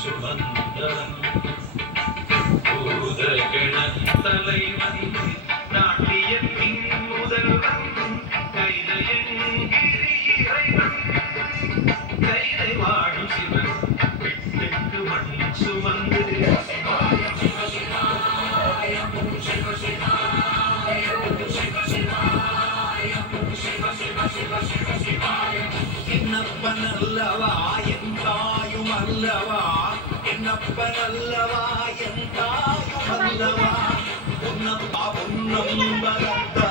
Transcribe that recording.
சுமந்தவன் பூதகண தலைவன் நாட்டியத்தின் முதல்வன் கைலையங்கிரி இறைவன் கைலை வாழும் சிவன் விட்டுக்கு மண் சுமந்து என்னப்பனல்லவா என் தாயும் அல்லவா என்னப்பனல்லவா என் தாயும் அல்லவா பொன்னப்பா பொன்னம் பலத்த